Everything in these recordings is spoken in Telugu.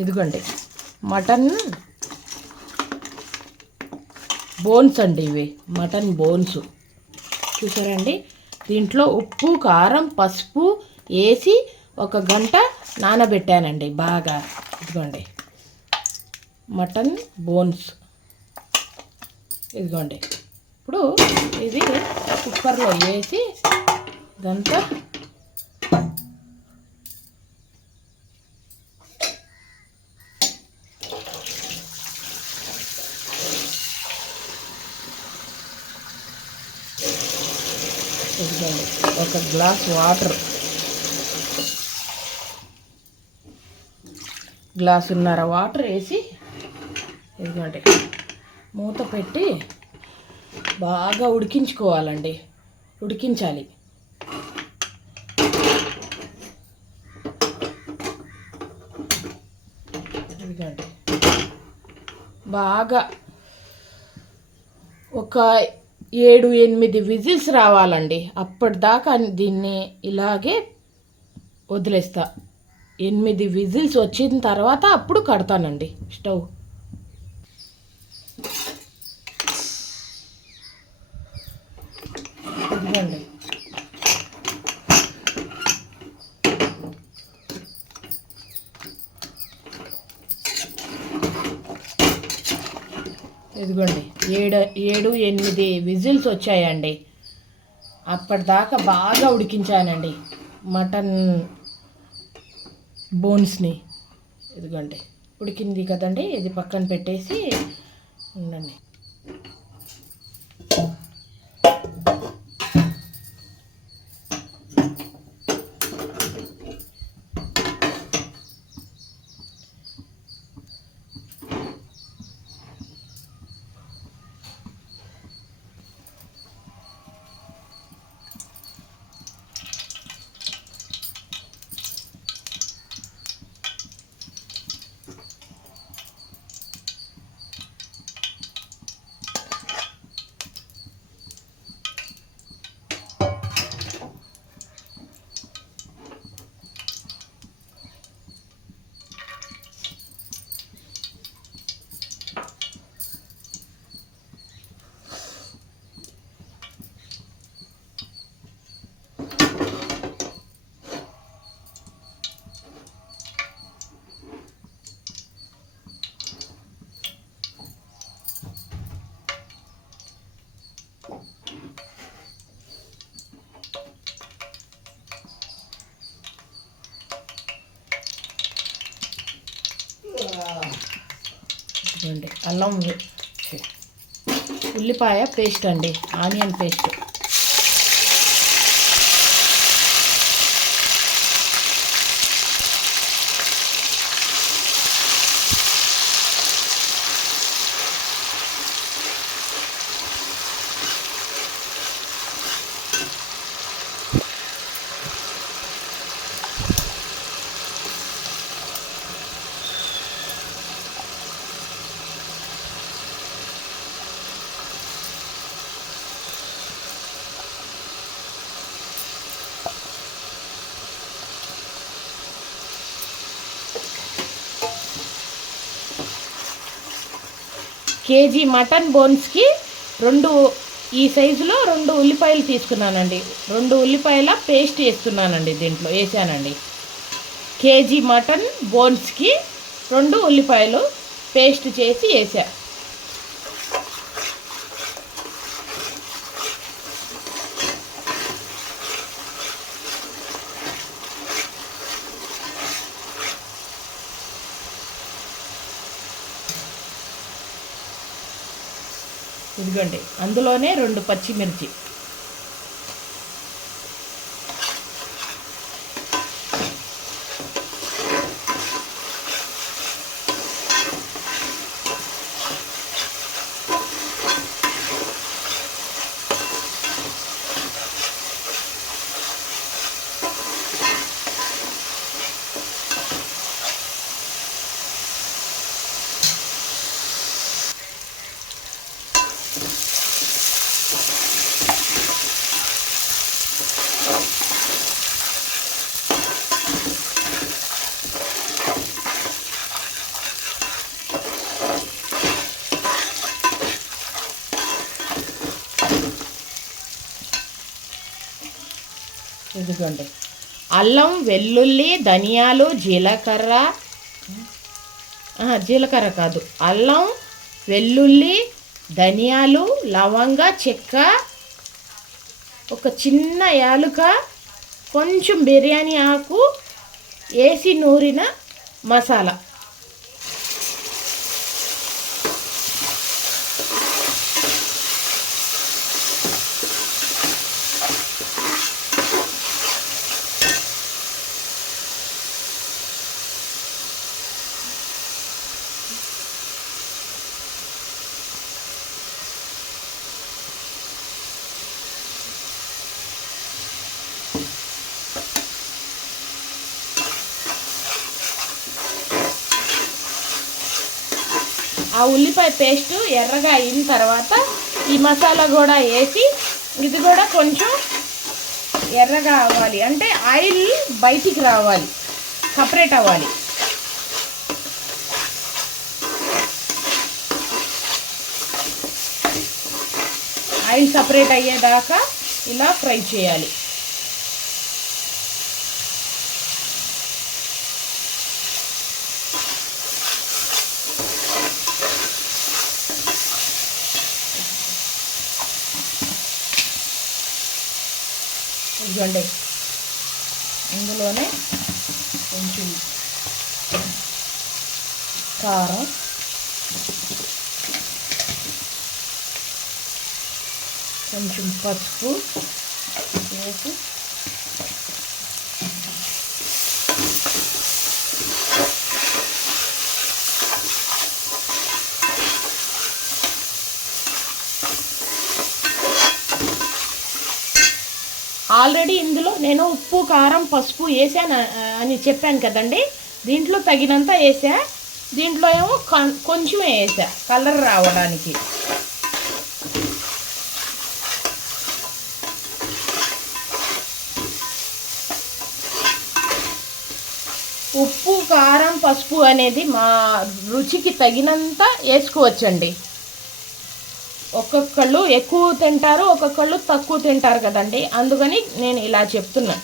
ఇదిగోండి మటన్ బోన్స్ అండి, ఇవి మటన్ బోన్స్ చూసారండి. దీంట్లో ఉప్పు కారం పసుపు వేసి 1 గంట నానబెట్టానండి బాగా. ఇదిగోండి మటన్ బోన్స్. ఇదిగోండి ఇప్పుడు ఇది కుక్కర్లో వేసి ఇదంతా ఇదిగోండి 1 గ్లాస్ వాటర్, గ్లాసున్నర వాటర్ వేసి ఇదిగోండి మూత పెట్టి బాగా ఉడికించుకోవాలండి, ఉడికించాలి. ఇదిగోండి బాగా ఒక 7-8 విజిల్స్ రావాలండి. అప్పటిదాకా దీన్ని ఇలాగే వదిలేస్తా. 8 విజిల్స్ వచ్చిన తర్వాత అప్పుడు కడతానండి స్టవ్. ఇదిగోండి ఇదిగోండి 7-8 విజిల్స్ వచ్చాయండి. అప్పటిదాకా బాగా ఉడికించానండి మటన్ బోన్స్ని. ఇదిగోండి ఉడికింది కదండి, ఇది పక్కన పెట్టేసి ఉండండి. ఇదిగోండి అల్లం ఉల్లిపాయ పేస్ట్ అండి, ఆనియన్ పేస్ట్. కేజీ మటన్ బోన్స్కి 2 ఈ సైజులో 2 ఉల్లిపాయలు తీసుకున్నానండి. 2 ఉల్లిపాయల పేస్ట్ వేస్తున్నానండి, దీంట్లో వేసానండి. కేజీ మటన్ బోన్స్కి 2 ఉల్లిపాయలు పేస్ట్ చేసి వేసా. ఇదిగోండి అందులోనే 2 పచ్చిమిర్చి. ఇదిగోండి, అల్లం, వెల్లుల్లి, ధనియాలు, జీలకర్ర, జీలకర్ర కాదు, అల్లం, వెల్లుల్లి, ధనియాలు, లవంగ, చెక్క, ఒక చిన్న యాలుక, కొంచెం బిర్యానీ ఆకు వేసి నూరిన మసాలా. ఆ ఉల్లిపాయ పేస్టు ఎర్రగా అయిన తర్వాత ఈ మసాలా కూడా వేసి ఇది కూడా కొంచెం ఎర్రగా అవ్వాలి, అంటే ఆయిల్ బయటికి రావాలి, సపరేట్ అవ్వాలి. ఆయిల్ సపరేట్ అయ్యేదాకా ఇలా ఫ్రై చేయాలి. ఇదిగోండి, ఇందులోనే కొంచెం కారం, కొంచెం పసుపు వేసి ఆల్రెడీ ఇందులో నేను ఉప్పు, కారం, పసుపు వేసాను అని చెప్పాను కదండి. దీంట్లో తగినంత వేసా, దీంట్లో ఏమో కొంచెమే వేసా కలర్ రావడానికి. ఉప్పు, కారం, పసుపు అనేది మా రుచికి తగినంత వేసుకోవచ్చండి. ఒక్కొక్కళ్ళు ఎక్కువ తింటారు, ఒక్కొక్కళ్ళు తక్కువ తింటారు కదండి, అందుకని నేను ఇలా చెప్తున్నా.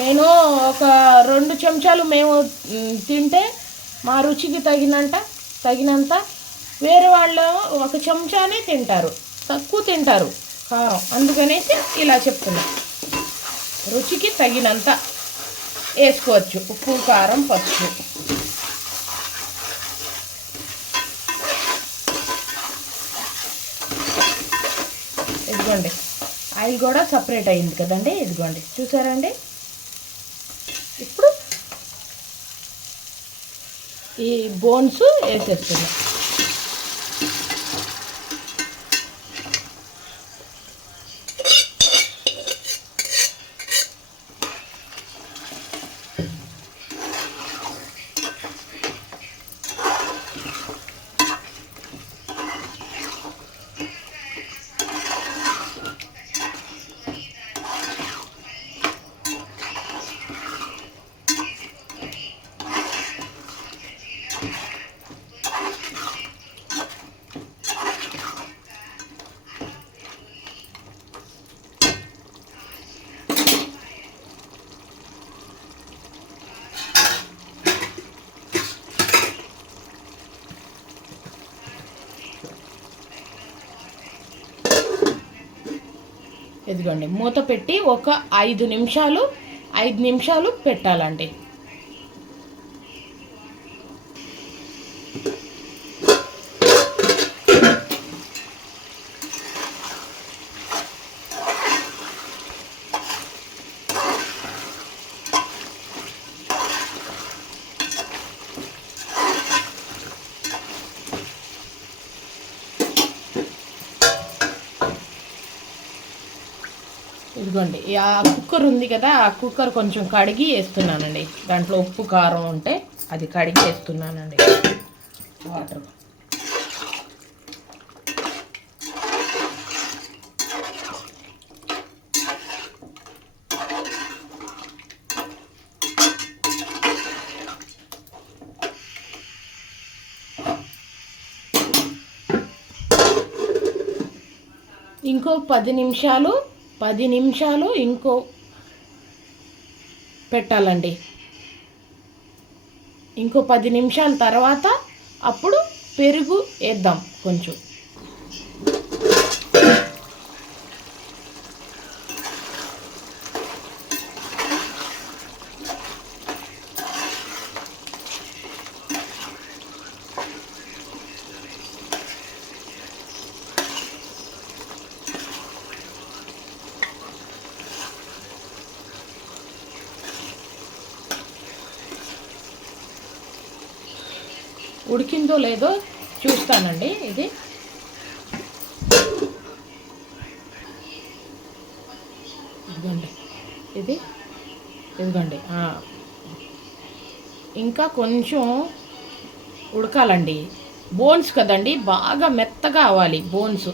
నేను ఒక 2 చెంచాలు మేము తింటే మా రుచికి తగినంత, వేరే వాళ్ళు 1 చెంచానే తింటారు, తక్కువ తింటారు కారం, అందుకనేసి ఇలా చెప్తున్నా. రుచికి తగినంత వేసుకోవచ్చు ఉప్పు, కారం, పసుపు. ఇదిగోండి, ఆయిల్ కూడా సపరేట్ అయింది కదండి. ఇదిగోండి, చూసారండి. ఇప్పుడు ఈ బోన్స్ వేసేస్తున్నాం. ఇదిగోండి, మూత పెట్టి ఒక 5 నిమిషాలు పెట్టాలండి. ఇదిగోండి, ఆ కుక్కర్ ఉంది కదా, ఆ కుక్కర్ కొంచెం కడిగి వేస్తున్నానండి. దాంట్లో ఉప్పు, కారం ఉంటే అది కడిగి వేస్తున్నానండి వాటర్. ఇంకో 10 నిమిషాలు 10 నిమిషాలు ఇంకో పెట్టాలండి. ఇంకో 10 నిమిషాల తర్వాత అప్పుడు పెరుగు వేద్దాం కొంచెం. ఉడికిందో లేదో చూస్తానండి. ఇదిగోండి ఇంకా కొంచెం ఉడకాలండి. బోన్స్ కదండి, బాగా మెత్తగా అవ్వాలి బోన్స్.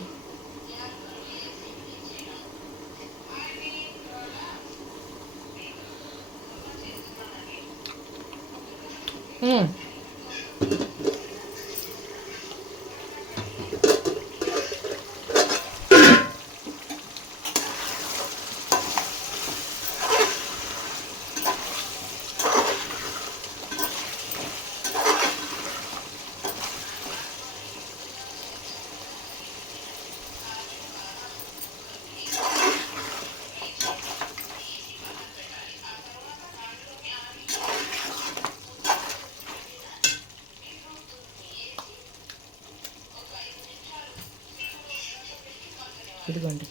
ఇదిగోండి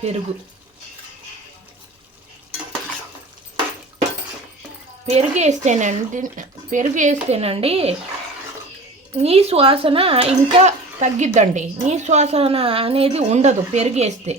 పెరుగు వేస్తేనండి నీసు వాసన ఇంకా తగ్గిద్దండి. నీసు వాసన అనేది ఉండదు పెరుగు వేస్తే.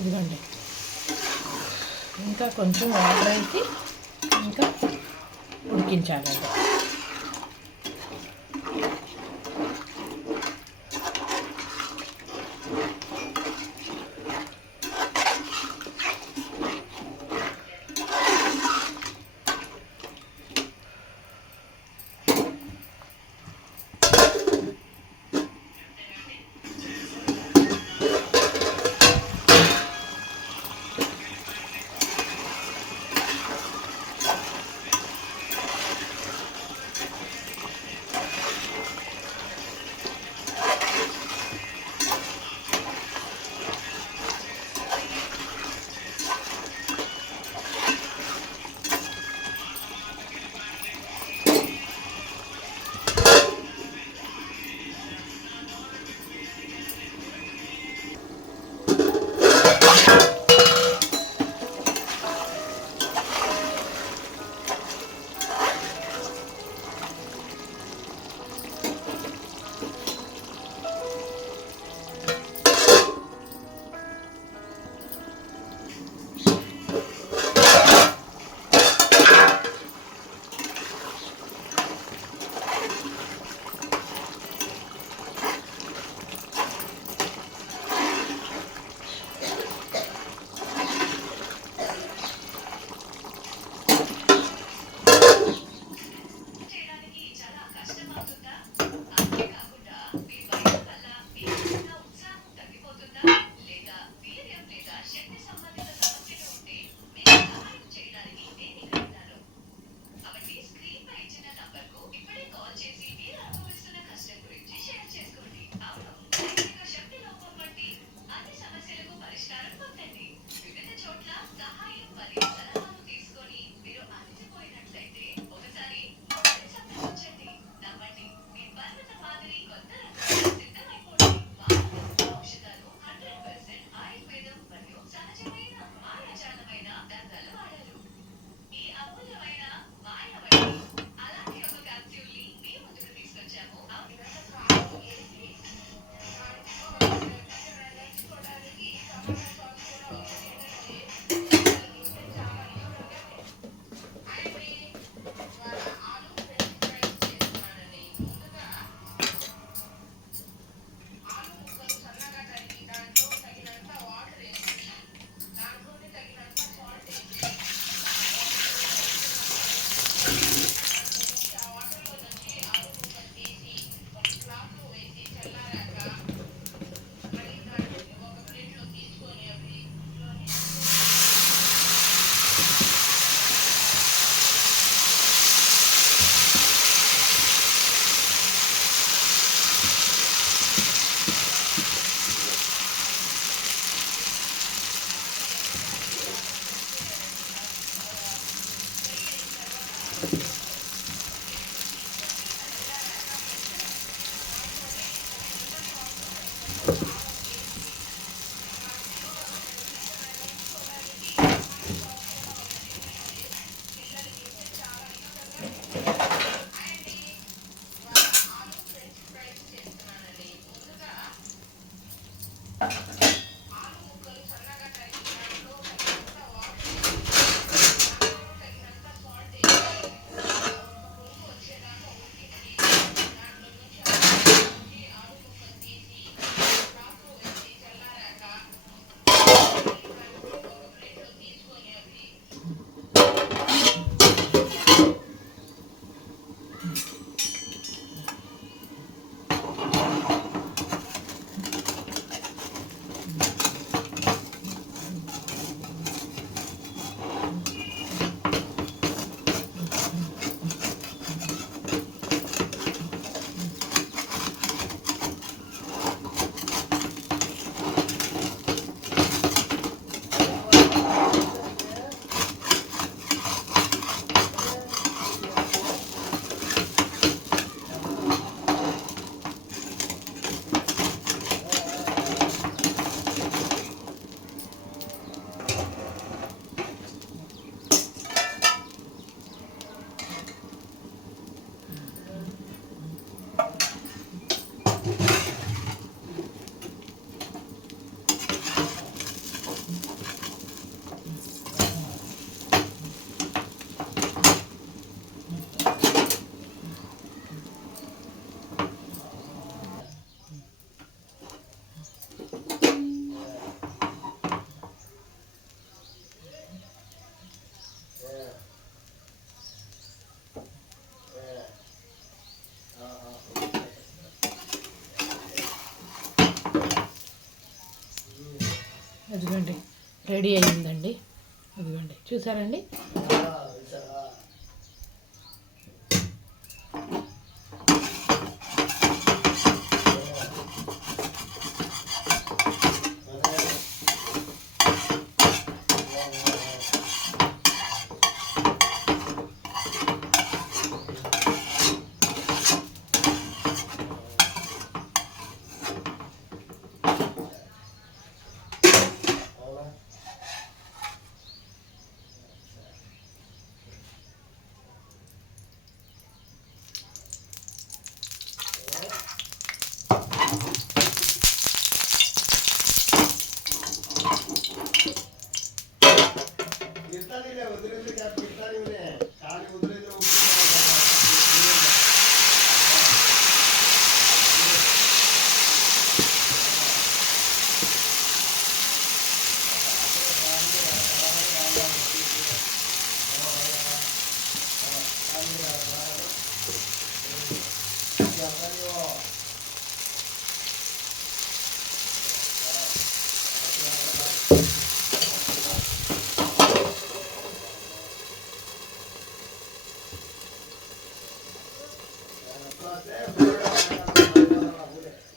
ఇదిగోండి ఇంకా కొంచెం వాటర్ వేసి ఇంకా ఉడికించాలండి. ఇదిగోండి రెడీ అయ్యిందండి. ఇదిగోండి చూసారండి.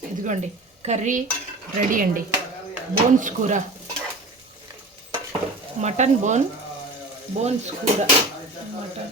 ఇదిగోండి కర్రీ రెడీ అండి. బోన్స్ కూర, మటన్ బోన్స్ కూర, మటన్.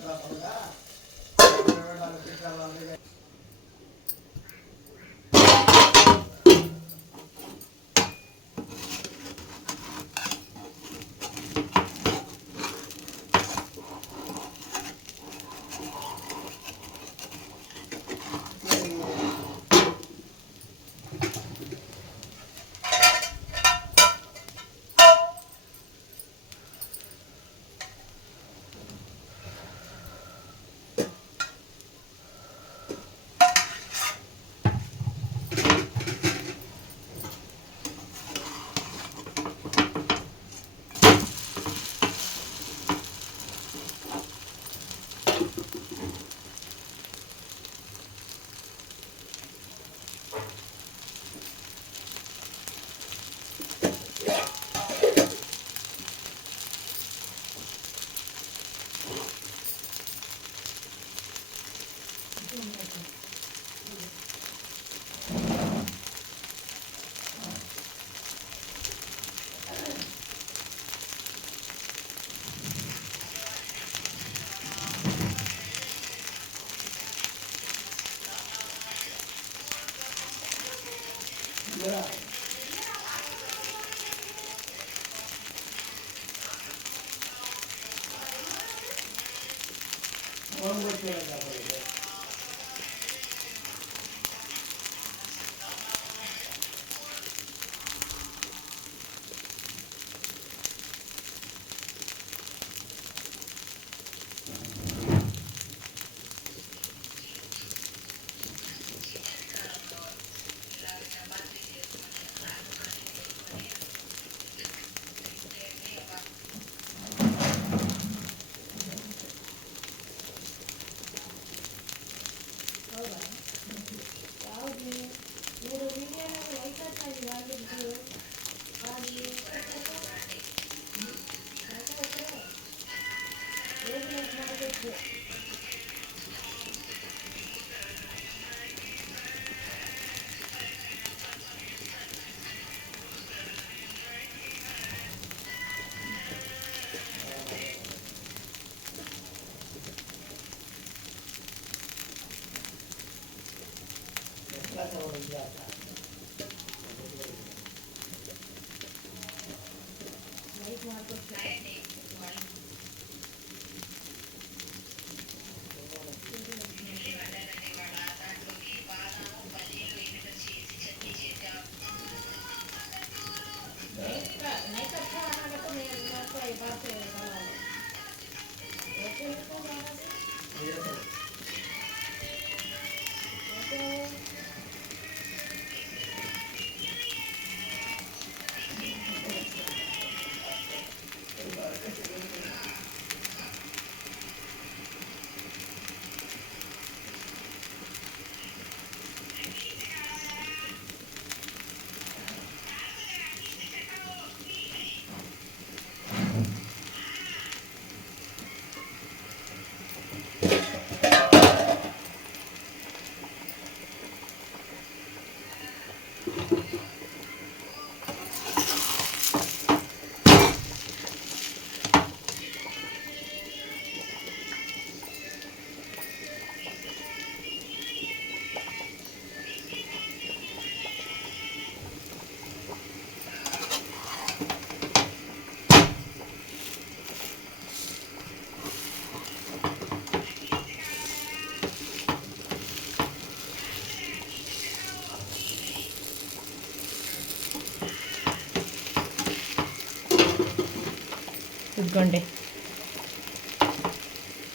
ఇదిగోండి,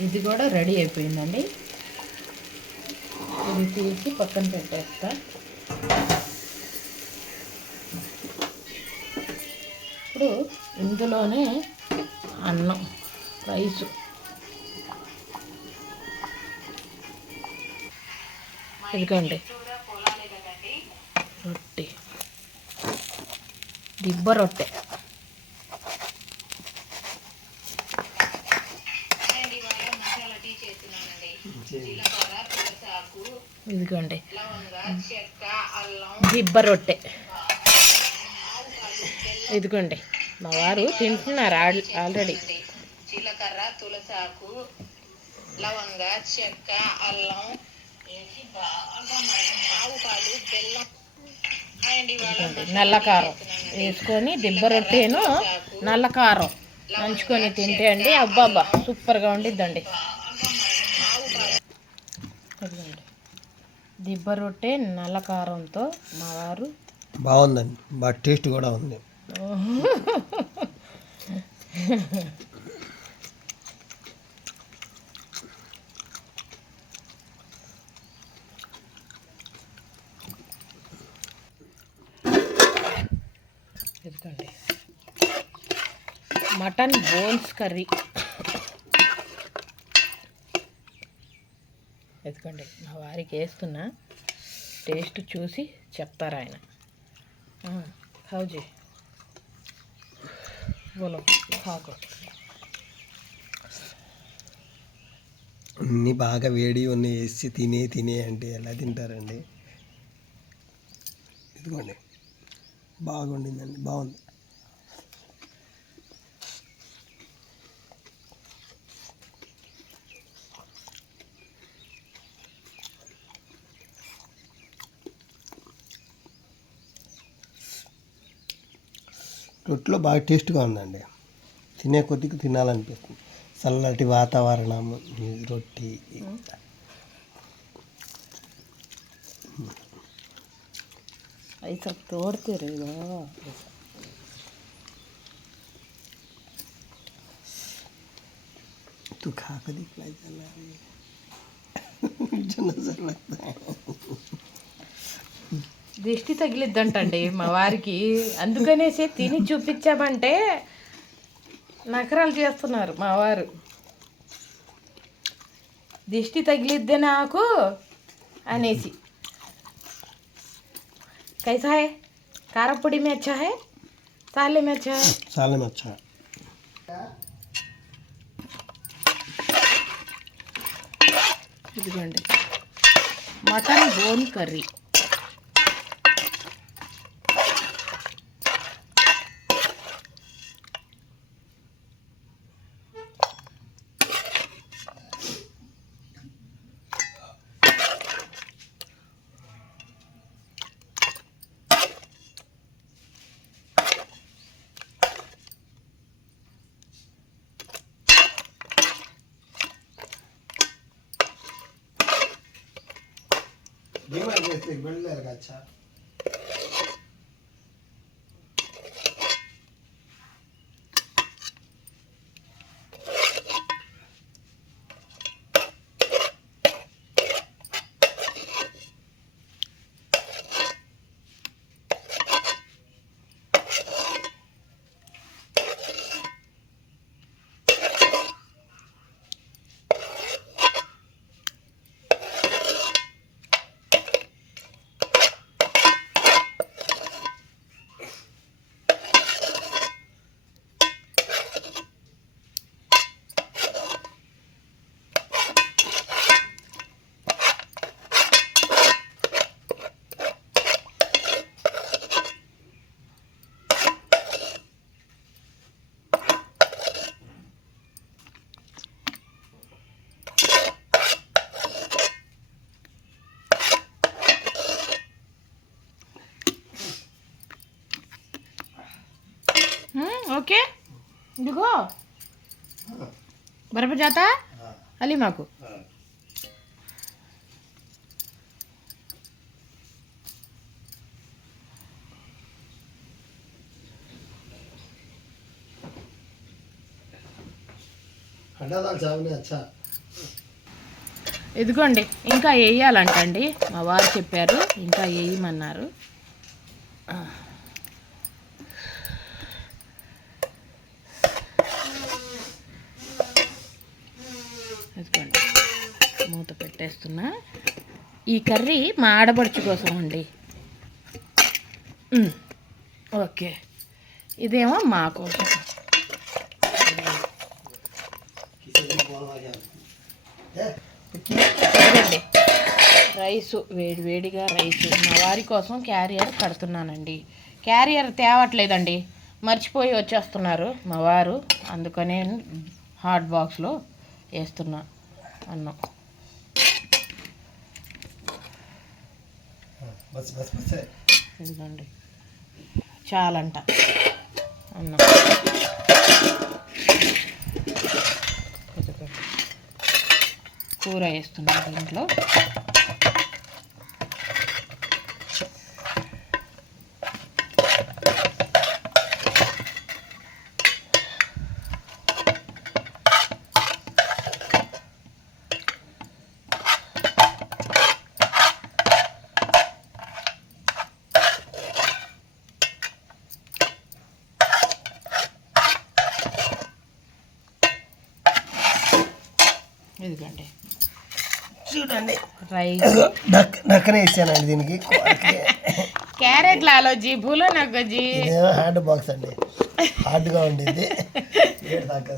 ఇది కూడా రెడీ అయిపోయిందండి. ఇది తీసి పక్కన పెట్టేస్తా. ఇప్పుడు ఇందులోనే అన్నం, రైసు, ఇదిగోండి రొట్టె, దిబ్బ రొట్టె, ఇదిగోండి దిబ్బ రొట్టె. ఇదిగోండి మా వారు తింటున్నారు ఆల్రెడీ. జీలకర్ర, తులసాకు, లవంగ, చెక్క, అల్లం, ఆవు పాలు, బెల్లం, నల్ల కారం వేసుకొని దిబ్బ రొట్టెను నల్ల కారం నంచుకొని తింటే అండి అబ్బాబ్బా సూపర్గా ఉండిద్దండి. దిబ్బ రొట్టె నల్ల కారంతో మా వారు బాగుందండి, బాగా టేస్ట్ కూడా ఉంది. ఇదిగోండి మటన్ బోన్స్ కర్రీ. ఎదుకోండి మా వారికి వేస్తున్నా, టేస్ట్ చూసి చెప్తారు ఆయన. ఖావుజీ బోలో ఖాకో. అన్నీ బాగా వేడి ఉన్నాయి వేసి తినే అంటే ఎలా తింటారండి? ఇదిగోండి బాగుండిందండి, బాగుంది. రొట్టెలో బాగా టేస్ట్గా ఉందండి, తినే కొద్దిగా తినాలనిపిస్తుంది. చల్లటి వాతావరణం, రొట్టి. ऐसा तोड़ते रहेगा तू खा कर दिखलाई चला जो नजर लगता है. దిష్టి తగిలిద్దంటండి మా వారికి, అందుకనేసి తిని చూపించామంటే నకరాలు చేస్తున్నారు మా వారు. దిష్టి తగిలిద్దే నాకు అనేసి. कैसा है? కారపొడి में अच्छा है? साले में अच्छा है? साले में अच्छा है. ఇదిగోండి మటన్ బోన్ కర్రీ. अच्छा ఓకే ఇదిగో బరబర్ జాతా అలీ మాకు. ఇదిగోండి ఇంకా వేయాలంటండి, మా వారు చెప్పారు ఇంకా వేయమన్నారు. ఇదిగోండి మూత పెట్టేస్తున్నా. ఈ కర్రీ మా ఆడపడుచు కోసం అండి. ఓకే, ఇదేమో మా కోసం. చూడండి రైసు, వేడిగా రైసు మా వారి కోసం క్యారియర్ కడుతున్నానండి. క్యారియర్ తేవట్లేదండి, మర్చిపోయి వచ్చేస్తున్నారు మా వారు, అందుకనే హాట్ బాక్స్లో వేస్తున్నా అన్నం. ఇదిగోండి చాలంట అన్నం. కూర వేస్తున్నా దీంట్లో. ఇదిగోండి చూడండి రైస్ డక్కనే ఇచ్చానండి దీనికి. క్యారెట్ లాలో జీ భూలో నాకు జీ హార్డ్ బాక్స్ అండి, హార్డ్గా ఉండేది, ఏడు దాకా